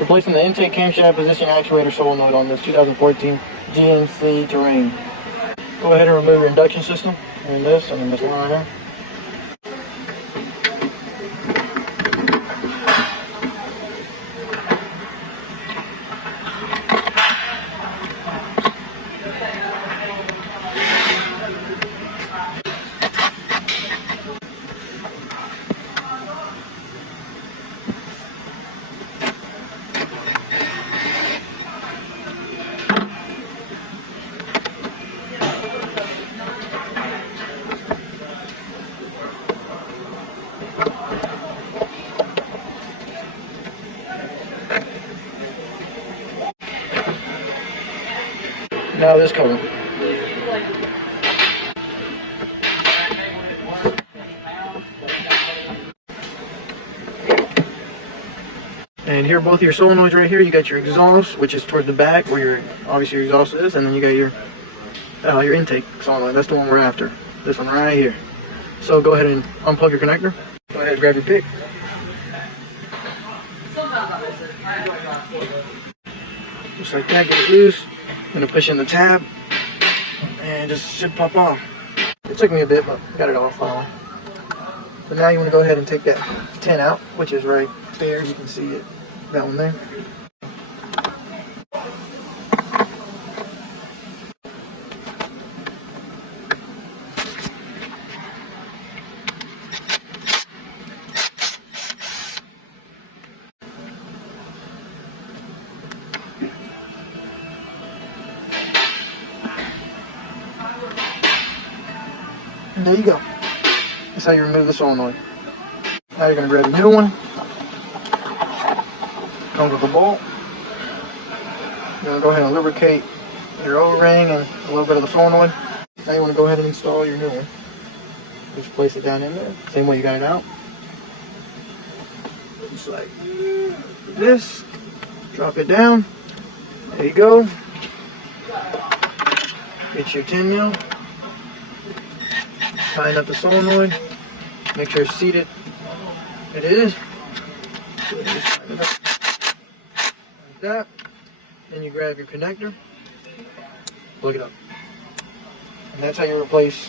Replacing the intake camshaft position actuator solenoid on this 2014 GMC Terrain. Go ahead and remove your induction system and this line here. Now this cover. And here, both of your solenoids right here. You got your exhaust, which is toward the back, where your obviously your exhaust is, and then you got your intake solenoid. That's the one we're after. This one right here. So go ahead and unplug your connector. Go ahead and grab your pick. Just like that, get it loose. I'm gonna push in the tab, and it just should pop off. It took me a bit, but got it off finally. So now you want to go ahead and take that tin out, which is right there. You can see it, that one there. And there you go. That's how you remove the solenoid. Now you're going to grab a new one. Comes with a bolt. You're going to go ahead and lubricate your O-ring and a little bit of the solenoid. Now you want to go ahead and install your new one. Just place it down in there. Same way you got it out. Just like this. Drop it down. There you go. Get your 10 mil. Tighten up the solenoid. Make sure it's seated. It is. Just tighten it up like that. Then you grab your connector. Plug it up. And that's how you replace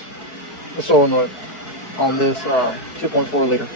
the solenoid on this 2.4 liter.